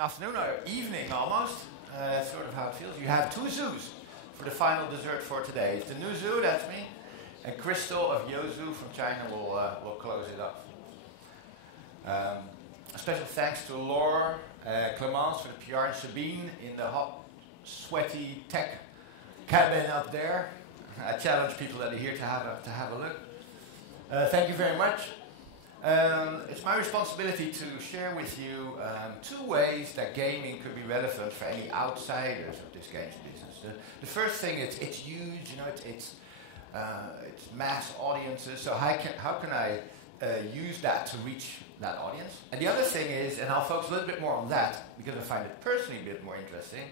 afternoon or evening almost. That's sort of how it feels. You have two zoos for the final dessert for today. It's the NEWZOO, that's me, and Crystal of WARMAN from China will close it up. A special thanks to Laure, Clemence for the PR, and Sabine in the hot, sweaty tech cabin up there. I challenge people that are here to have a look. Thank you very much. It's my responsibility to share with you two ways that gaming could be relevant for any outsiders of this games business. The first thing is it's huge, you know, it's mass audiences. So how can I use that to reach that audience? And the other thing is, and I'll focus a little bit more on that because I find it personally a bit more interesting,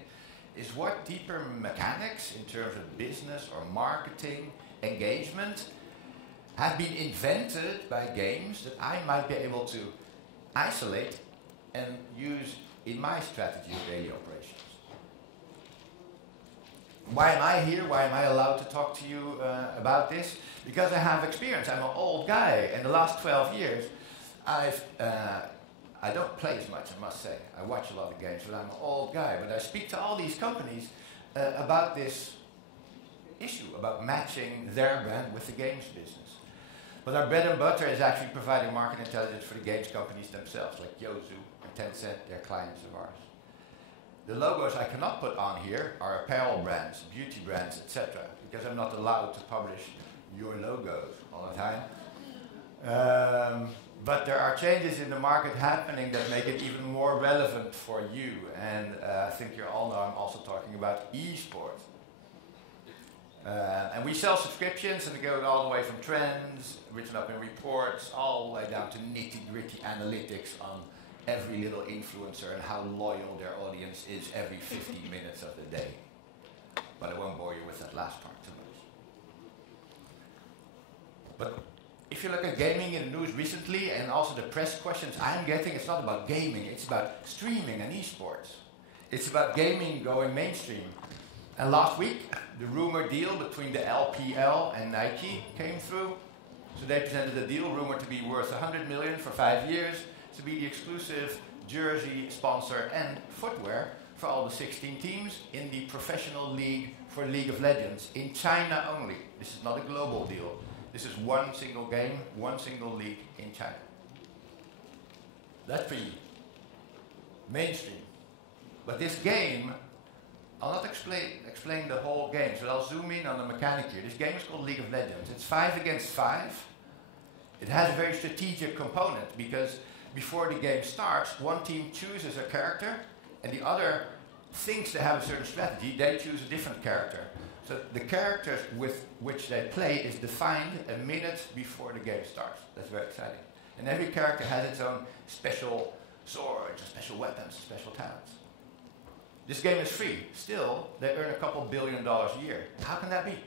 is what deeper mechanics in terms of business or marketing engagement have been invented by games that I might be able to isolate and use in my strategy of daily operations. Why am I here? Why am I allowed to talk to you about this? Because I have experience. I'm an old guy. In the last 12 years, I don't play as much, I must say. I watch a lot of games, but I'm an old guy. But I speak to all these companies about this issue, about matching their brand with the games business. But our bread and butter is actually providing market intelligence for the games companies themselves, like NEWZOO and Tencent, they're clients of ours. The logos I cannot put on here are apparel brands, beauty brands, etc., because I'm not allowed to publish your logos all the time. But there are changes in the market happening that make it even more relevant for you. And I think you all know I'm also talking about esports. And we sell subscriptions, and we go all the way from trends, written up in reports, all the way down to nitty-gritty analytics on every little influencer and how loyal their audience is every 15 minutes of the day. But I won't bore you with that last part too much. But if you look at gaming in the news recently, and also the press questions I'm getting, it's not about gaming, it's about streaming and esports. It's about gaming going mainstream. And last week, the rumor deal between the LPL and Nike came through. So they presented a deal rumored to be worth $100 million for 5 years to be the exclusive jersey sponsor and footwear for all the 16 teams in the professional league for League of Legends in China only. This is not a global deal. This is one single game, one single league in China. That's pretty mainstream. But this game, I'll not explain the whole game, so I'll zoom in on the mechanic here. This game is called League of Legends. It's 5 against 5. It has a very strategic component because before the game starts, one team chooses a character and the other thinks they have a certain strategy. They choose a different character. So the characters with which they play is defined a minute before the game starts. That's very exciting. And every character has its own special swords, special weapons, special talents. This game is free. Still, they earn a couple $2 billion a year. How can that be?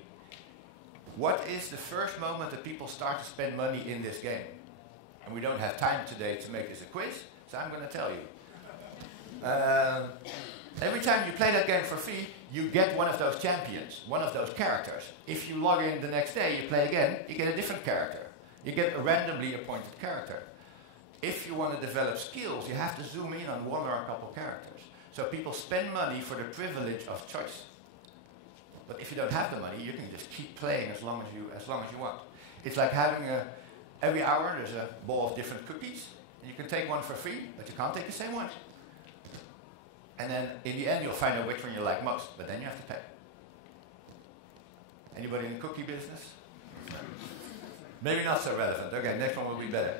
What is the first moment that people start to spend money in this game? And we don't have time today to make this a quiz, so I'm going to tell you. Every time you play that game for free, you get one of those champions, one of those characters. If you log in the next day, you play again, you get a different character. You get a randomly appointed character. If you want to develop skills, you have to zoom in on one or a couple characters. So people spend money for the privilege of choice. But if you don't have the money, you can just keep playing as long as you want. It's like having every hour there's a bowl of different cookies, and you can take one for free, but you can't take the same one. And then in the end, you'll find out which one you like most, but then you have to pay. Anybody in the cookie business? Maybe not so relevant. Okay, next one will be better.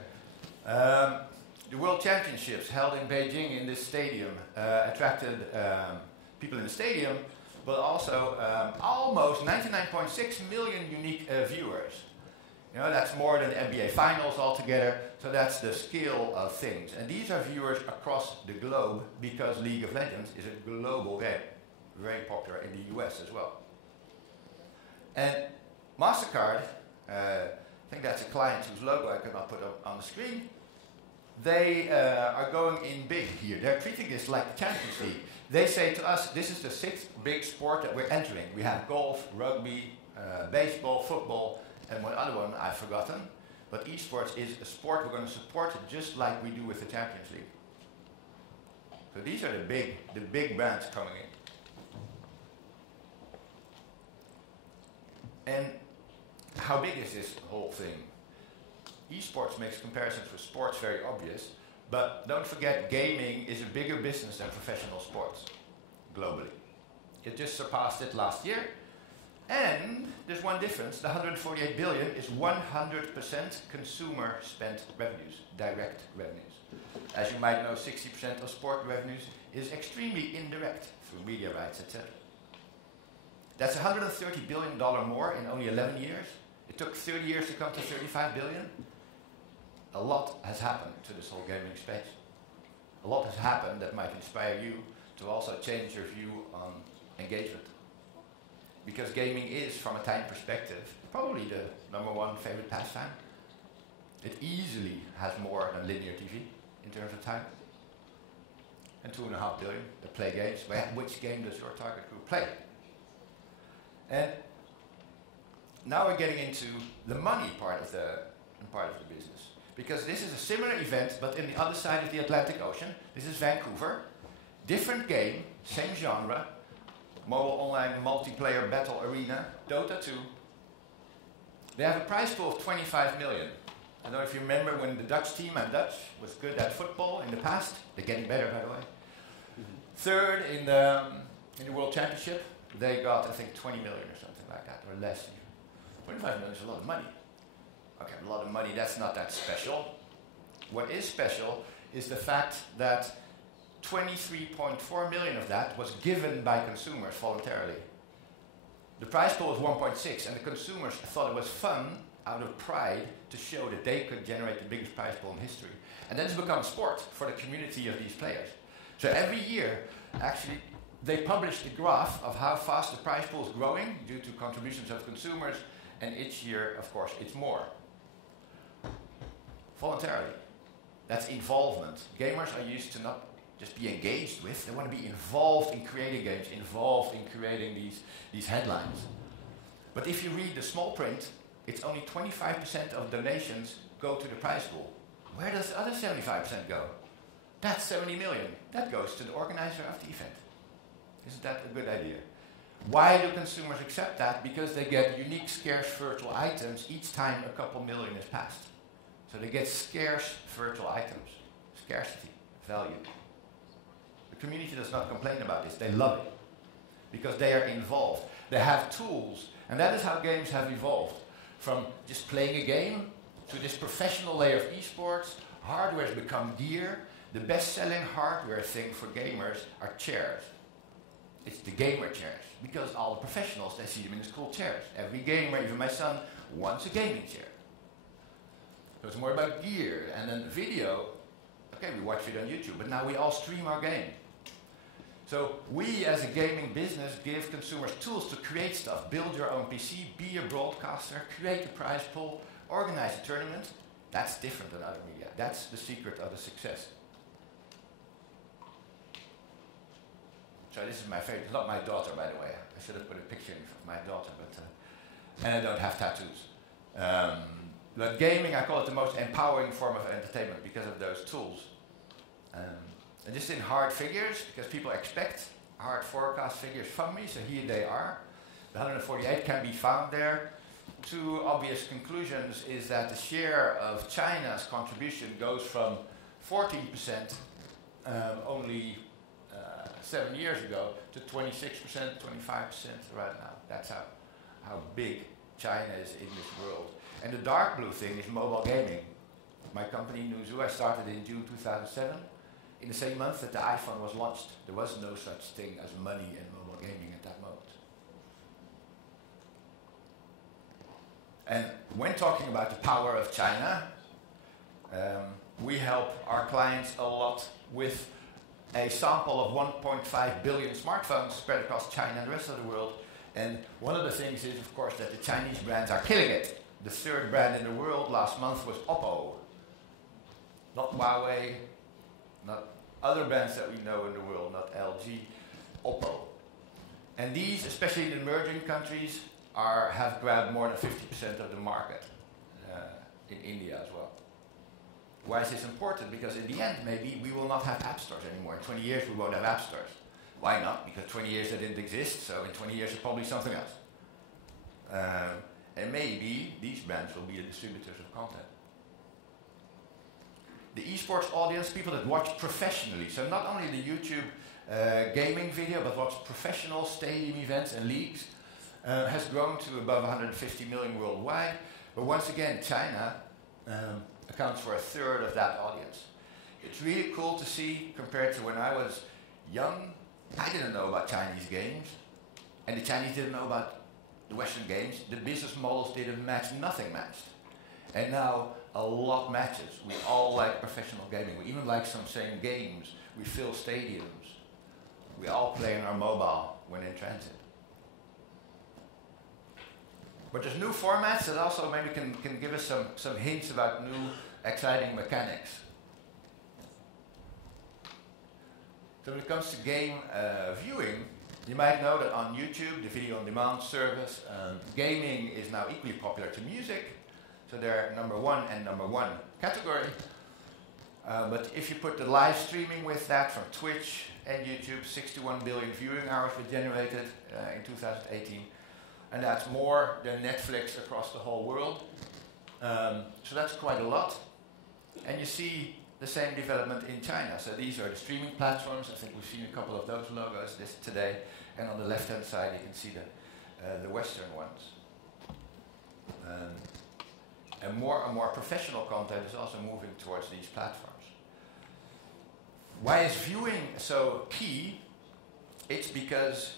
The World Championships held in Beijing in this stadium attracted people in the stadium, but also almost 99.6 million unique viewers. You know, that's more than the NBA Finals altogether, so that's the scale of things. And these are viewers across the globe because League of Legends is a global game, very popular in the US as well. And MasterCard, I think that's a client whose logo I cannot put up on the screen, they are going in big here. They're treating this like the Champions League. They say to us, this is the 6th big sport that we're entering. We have golf, rugby, baseball, football, and one other one I've forgotten. But esports is a sport we're going to support just like we do with the Champions League. So these are the big brands coming in. And how big is this whole thing? Esports makes comparisons with sports very obvious, but don't forget gaming is a bigger business than professional sports globally. It just surpassed it last year. And there's one difference. The 148 billion is 100% consumer spent revenues, direct revenues. As you might know, 60% of sport revenues is extremely indirect through media rights, etc. That's $130 billion more in only 11 years. It took 30 years to come to 35 billion. A lot has happened to this whole gaming space. A lot has happened that might inspire you to also change your view on engagement. Because gaming is, from a time perspective, probably the #1 favorite pastime. It easily has more than linear TV in terms of time. And 2.5 billion that play games. Which game does your target group play? And now we're getting into the money part of the business. Because this is a similar event, but in the other side of the Atlantic Ocean. This is Vancouver. Different game, same genre. Mobile online multiplayer battle arena, Dota 2. They have a prize pool of 25 million. I don't know if you remember when the Dutch team, I'm Dutch, was good at football in the past. They're getting better, by the way. Third in the World Championship, they got, I think, 20 million or something like that, or less. 25 million is a lot of money. Okay, a lot of money, that's not that special. What is special is the fact that 23.4 million of that was given by consumers voluntarily. The prize pool was 1.6, and the consumers thought it was fun, out of pride, to show that they could generate the biggest prize pool in history. And then it's become a sport for the community of these players. So every year, actually, they publish the graph of how fast the prize pool is growing due to contributions of consumers, and each year, of course, it's more. Voluntarily. That's involvement. Gamers are used to not just be engaged with, they want to be involved in creating games, involved in creating these headlines. But if you read the small print, it's only 25% of donations go to the prize pool. Where does the other 75% go? That's 70 million. That goes to the organizer of the event. Isn't that a good idea? Why do consumers accept that? Because they get unique, scarce virtual items each time a couple million is passed. So they get scarce virtual items. Scarcity, value. The community does not complain about this. They love it. Because they are involved. They have tools. And that is how games have evolved. From just playing a game to this professional layer of esports. Hardware has become gear. The best-selling hardware thing for gamers are chairs. It's the gamer chairs. Because all the professionals, they see them in these cool chairs. Every gamer, even my son, wants a gaming chair. So it's more about gear. And then video, okay, we watch it on YouTube, but now we all stream our game. So we, as a gaming business, give consumers tools to create stuff. Build your own PC, be a broadcaster, create a prize pool, organize a tournament. That's different than other media. That's the secret of the success. So this is my favorite. It's not my daughter, by the way. I should have put a picture of my daughter, but and I don't have tattoos. But gaming, I call it the most empowering form of entertainment because of those tools. And just in hard figures, because people expect hard forecast figures from me, so here they are. The 148 can be found there. Two obvious conclusions is that the share of China's contribution goes from 14% only 7 years ago to 26%, 25% right now. That's how big China is in this world. And the dark blue thing is mobile gaming. My company, NEWZOO, I started in June 2007. In the same month that the iPhone was launched, there was no such thing as money in mobile gaming at that moment. And when talking about the power of China, we help our clients a lot with a sample of 1.5 billion smartphones spread across China and the rest of the world. And one of the things is, of course, that the Chinese brands are killing it. The third brand in the world last month was Oppo. Not Huawei, not other brands that we know in the world, not LG, Oppo. And these, especially in emerging countries, have grabbed more than 50% of the market in India as well. Why is this important? Because in the end, maybe we will not have app stores anymore. In 20 years, we won't have app stores. Why not? Because 20 years they didn't exist, so in 20 years, it's probably something else. And maybe these brands will be the distributors of content. The esports audience, people that watch professionally, so not only the YouTube gaming video, but watch professional stadium events and leagues, has grown to above 150 million worldwide. But once again, China accounts for a third of that audience. It's really cool to see, compared to when I was young, I didn't know about Chinese games, and the Chinese didn't know about the Western games. The business models didn't match, nothing matched. And now a lot matches. We all like professional gaming. We even like some same games. We fill stadiums. We all play on our mobile when in transit. But there's new formats that also maybe can give us some hints about new exciting mechanics. So when it comes to game viewing, you might know that on YouTube, the video on demand service, gaming is now equally popular to music. So they're #1 and #1 category. But if you put the live streaming with that from Twitch and YouTube, 61 billion viewing hours were generated in 2018. And that's more than Netflix across the whole world. So that's quite a lot. And you see the same development in China. So these are the streaming platforms. I think we've seen a couple of those logos today. And on the left-hand side, you can see the Western ones. And more professional content is also moving towards these platforms. Why is viewing so key? It's because,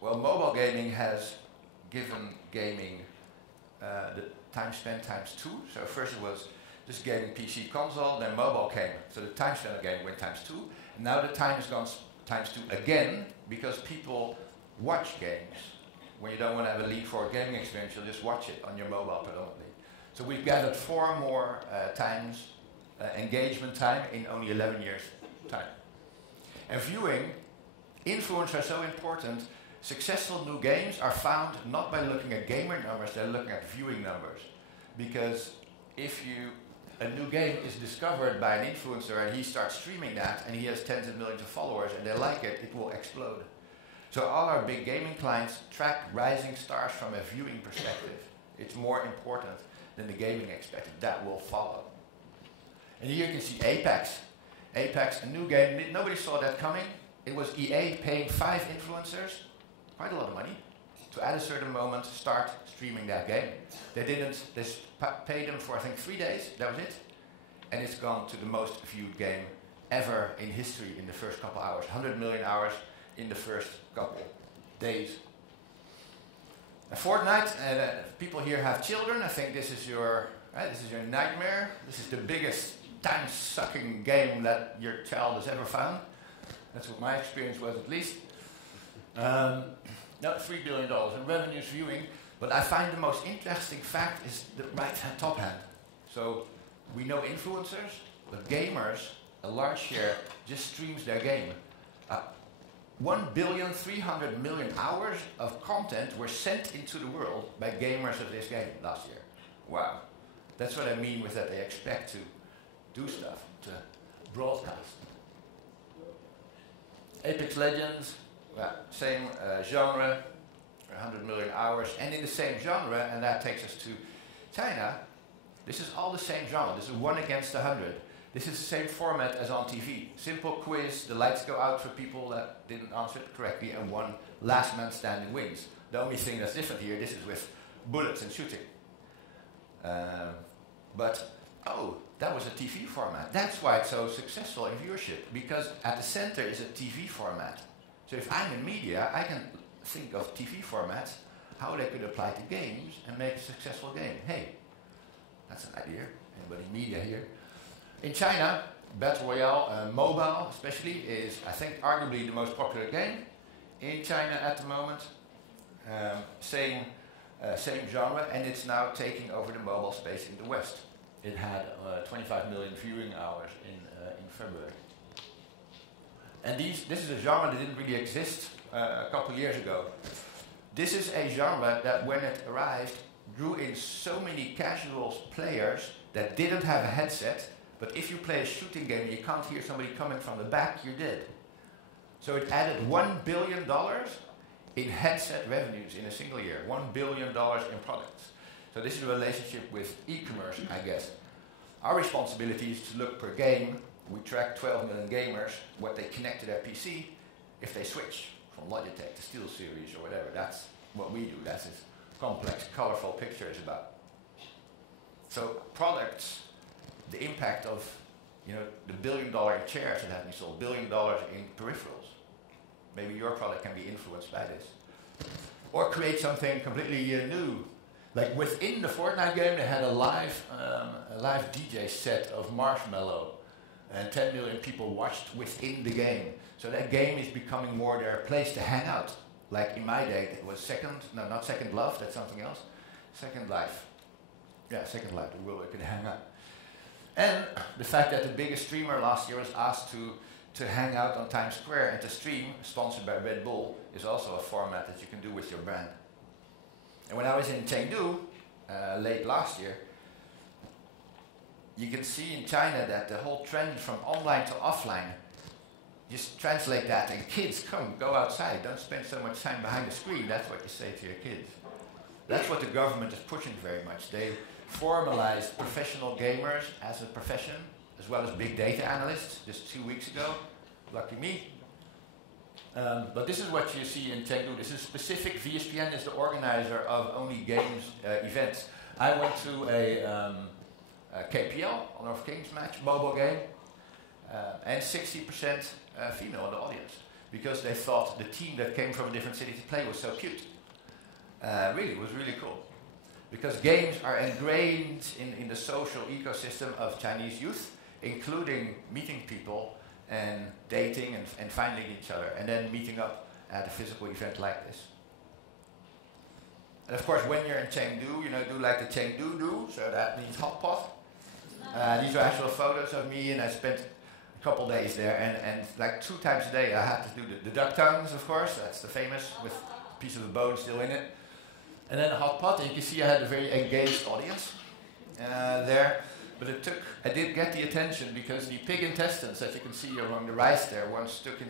well, mobile gaming has given gaming the time spent ×2. So first it was just gaming PC console, then mobile came. So the time spent on game went ×2. And now the time has gone ×2 again, because people watch games. When you don't want to have a leap forward gaming experience, you'll just watch it on your mobile predominantly. So we've gathered 4 more times engagement time in only 11 years time. And viewing, influence are so important. Successful new games are found not by looking at gamer numbers, they're looking at viewing numbers. Because if a new game is discovered by an influencer and he starts streaming that and he has tens of millions of followers and they like it, it will explode. So all our big gaming clients track rising stars from a viewing perspective. It's more important than the gaming perspective. That will follow. And here you can see Apex. Apex, a new game. Nobody saw that coming. It was EA paying 5 influencers, quite a lot of money, to at a certain moment start streaming that game. They paid them for I think 3 days, that was it. And it's gone to the most viewed game ever in history in the first couple hours. 100 million hours in the first couple days. Fortnite, people here have children. I think this is your nightmare. This is the biggest time-sucking game that your child has ever found. That's what my experience was, at least. $3 billion in revenues viewing. But I find the most interesting fact is the right-hand top hand. So we know influencers, but gamers, a large share, just streams their game. 1,300,000,000 hours of content were sent into the world by gamers of this game last year. Wow. That's what I mean with that they expect to do stuff, to broadcast. Apex Legends, well, same genre, 100 million hours, and in the same genre, and that takes us to China. This is all the same genre. This is 1 against 100. This is the same format as on TV. Simple quiz, the lights go out for people that didn't answer it correctly, and one last man standing wins. The only thing that's different here, this is with bullets and shooting. That was a TV format. That's why it's so successful in viewership, because at the center is a TV format. So if I'm in media, I can think of TV formats, how they could apply to games and make a successful game. Hey, that's an idea. Anybody in media here? In China, Battle Royale, mobile especially, is I think arguably the most popular game in China at the moment. Same genre, and it's now taking over the mobile space in the West. It had 25 million viewing hours in February. And this is a genre that didn't really exist a couple of years ago. This is a genre that when it arrived, drew in so many casual players that didn't have a headset, but if you play a shooting game and you can't hear somebody coming from the back, you're dead. So it added $1 billion in headset revenues in a single year, $1 billion in products. So this is a relationship with e-commerce, I guess. Our responsibility is to look per game. We track 12 million gamers, what they connect to their PC, if they switch from Logitech to SteelSeries or whatever. That's what we do. That's this complex, colorful picture is about. So products, the impact of, the $1 billion in chairs that have been sold, $1 billion in peripherals. Maybe your product can be influenced by this. Or create something completely new. Like within the Fortnite game, they had a live DJ set of Marshmallow, and 10 million people watched within the game. So that game is becoming more their place to hang out. Like in my day, it was not Second Love, that's something else. Second Life. Yeah, Second Life, the world where you can hang out. And the fact that the biggest streamer last year was asked to hang out on Times Square and to stream, sponsored by Red Bull, is also a format that you can do with your brand. And when I was in Chengdu late last year, you can see in China that the whole trend from online to offline, just translate that and kids, go outside, don't spend so much time behind the screen. That's what you say to your kids. That's what the government is pushing very much. They formalized professional gamers as a profession, as well as big data analysts just 2 weeks ago. Lucky me. But this is what you see in Chengdu. This is specific. VSPN is the organizer of only games events. I went to a KPL, Honor of Kings match, mobile game, and 60% female in the audience, because they thought the team that came from a different city to play was so cute. Really, it was really cool. Because games are ingrained in the social ecosystem of Chinese youth, including meeting people and dating and finding each other, and then meeting up at a physical event like this. And of course, when you're in Chengdu, do like the Chengdu do, so that means hot pot. These are actual photos of me, and I spent a couple days there, and like 2 times a day I had to do the duck tongues, of course, that's the famous, with a piece of the bone still in it. And then a hot pot, and you can see I had a very engaged audience there. But I did get the attention because the pig intestines that you can see along the rice there once stuck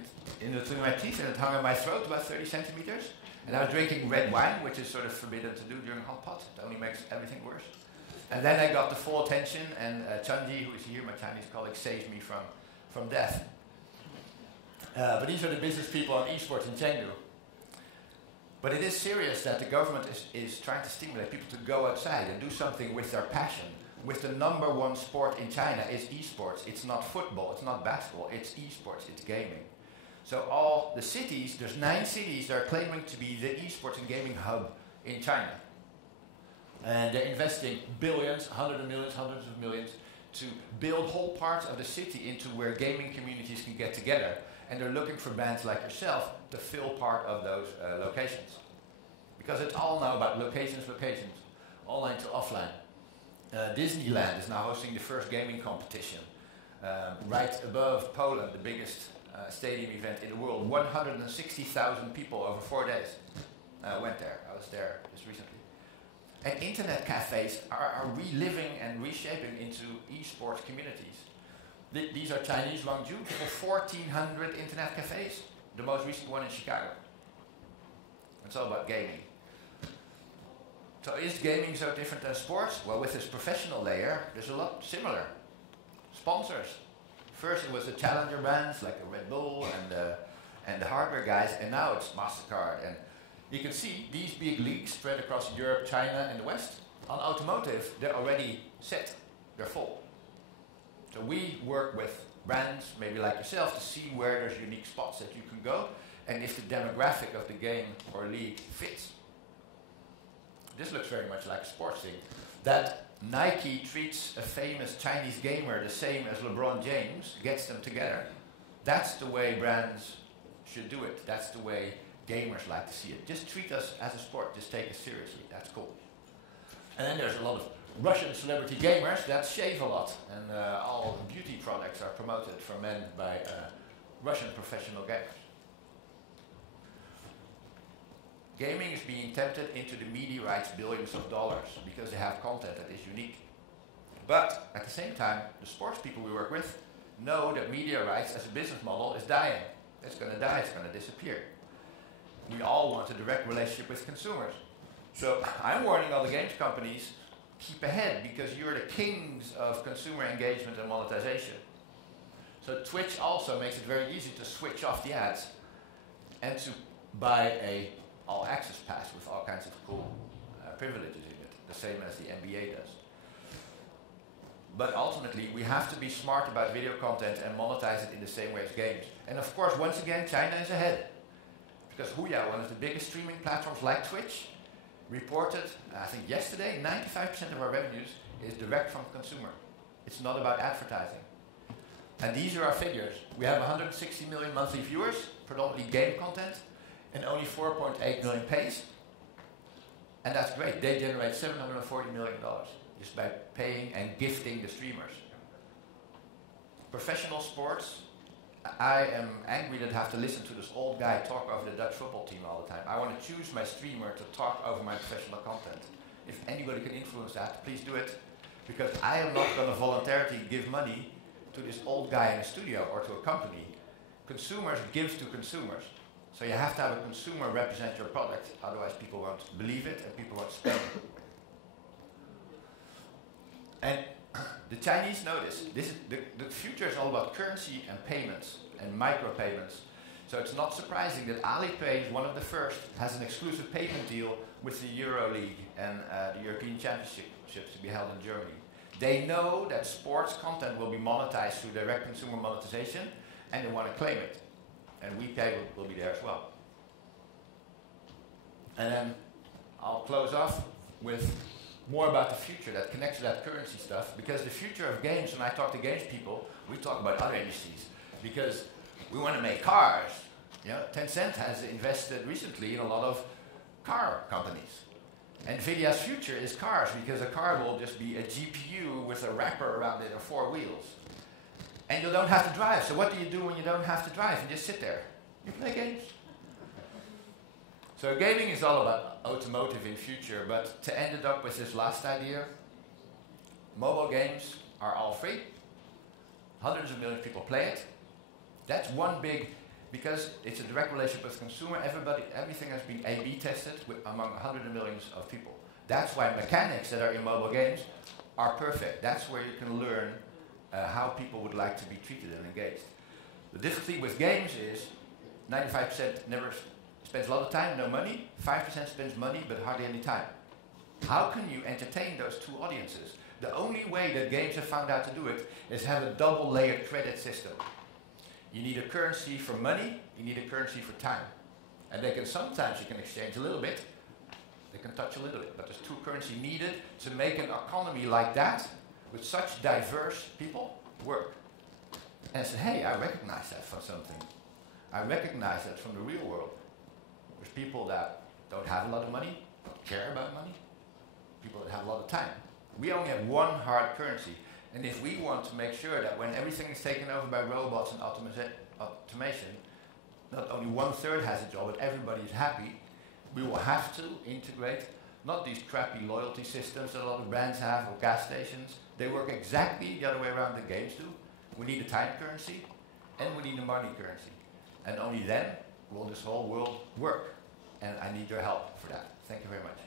into my teeth, and it hung in my throat about 30 centimeters. And I was drinking red wine, which is sort of forbidden to do during hot pot. It only makes everything worse. And then I got the full attention, and Chanji, who is here, my Chinese colleague, saved me from death. But these are the business people on esports in Chengdu. But it is serious that the government is trying to stimulate people to go outside and do something with their passion. With the #1 sport in China is esports. It's not football, it's not basketball, it's esports, it's gaming. So all the cities, there's 9 cities that are claiming to be the esports and gaming hub in China. And they're investing billions, hundreds of millions, to build whole parts of the city into where gaming communities can get together. And they're looking for bands like yourself to fill part of those locations. Because it's all now about locations, online to offline. Disneyland is now hosting the first gaming competition. Right above Poland, the biggest stadium event in the world. 160,000 people over 4 days went there. I was there just recently. And internet cafes are reliving and reshaping into esports communities. These are Chinese Guangzhou, 1,400 internet cafes. The most recent one in Chicago. It's all about gaming. So is gaming so different than sports? Well, with this professional layer, there's a lot similar. Sponsors. First it was the challenger brands like the Red Bull and the hardware guys, and now it's MasterCard. And you can see these big leagues spread across Europe, China, and the West. On automotive, they're already set. They're full. So we work with brands, maybe like yourself, to see where there's unique spots that you can go, and if the demographic of the game or league fits. This looks very much like a sports thing. That Nike treats a famous Chinese gamer the same as LeBron James, gets them together. That's the way brands should do it. That's the way gamers like to see it. Just treat us as a sport. Just take us seriously. That's cool. And then there's a lot of Russian celebrity gamers that shave a lot, and all beauty products are promoted for men by Russian professional gamers. Gaming is being tempted into the media rights billions of dollars because they have content that is unique. But at the same time, the sports people we work with know that media rights as a business model is dying. It's going to die, it's going to disappear. We all want a direct relationship with consumers. So I'm warning all the games companies, keep ahead, because you're the kings of consumer engagement and monetization. So Twitch also makes it very easy to switch off the ads and to buy a all-access pass with all kinds of cool privileges in it, the same as the NBA does. But ultimately, we have to be smart about video content and monetize it in the same way as games. And of course, once again, China is ahead. Because Huya, one of the biggest streaming platforms like Twitch, reported, I think yesterday, 95% of our revenues is direct from consumer. It's not about advertising. And these are our figures. We have 160 million monthly viewers, predominantly game content, and only 4.8 million pays. And that's great. They generate $740 million just by paying and gifting the streamers. Professional sports, I am angry that I have to listen to this old guy talk over the Dutch football team all the time. I want to choose my streamer to talk over my professional content. If anybody can influence that, please do it. Because I am not going to voluntarily give money to this old guy in a studio or to a company. Consumers give to consumers. So you have to have a consumer represent your product, otherwise people won't believe it and people won't spend it. And the Chinese know this. The future is all about currency and payments and micropayments. So it's not surprising that Alipay is one of the first, has an exclusive payment deal with the Euro League and the European Championships to be held in Germany. They know that sports content will be monetized through direct consumer monetization, and they want to claim it. And WePay will be there as well. And then I'll close off with more about the future that connects to that currency stuff, because the future of games, when I talk to games people, we talk about other industries, because we want to make cars. You know, Tencent has invested recently in a lot of car companies. NVIDIA's future is cars, because a car will just be a GPU with a wrapper around it and 4 wheels. And you don't have to drive. So what do you do when you don't have to drive and just sit there? You play games. So gaming is all about automotive in future, but to end it up with this last idea, mobile games are all free. Hundreds of millions of people play it. That's one big, because it's a direct relationship with consumer, everything has been A/B tested among hundreds of millions of people. That's why mechanics that are in mobile games are perfect. That's where you can learn how people would like to be treated and engaged. The difficulty with games is 95% never spends a lot of time, no money. 5% spends money, but hardly any time. How can you entertain those two audiences? The only way that games have found out to do it is have a double-layered credit system. You need a currency for money, you need a currency for time. And sometimes you can exchange a little bit, they can touch a little bit, but there's two currency needed to make an economy like that, with such diverse people, work. And I said, hey, I recognize that from something. I recognize that from the real world. There's people that don't have a lot of money, don't care about money, people that have a lot of time. We only have one hard currency. And if we want to make sure that when everything is taken over by robots and automation, not only 1/3 has a job, but everybody is happy, we will have to integrate not these crappy loyalty systems that a lot of brands have or gas stations. They work exactly the other way around the games do. We need a time currency and we need a money currency. And only then will this whole world work. And I need your help for that. Thank you very much.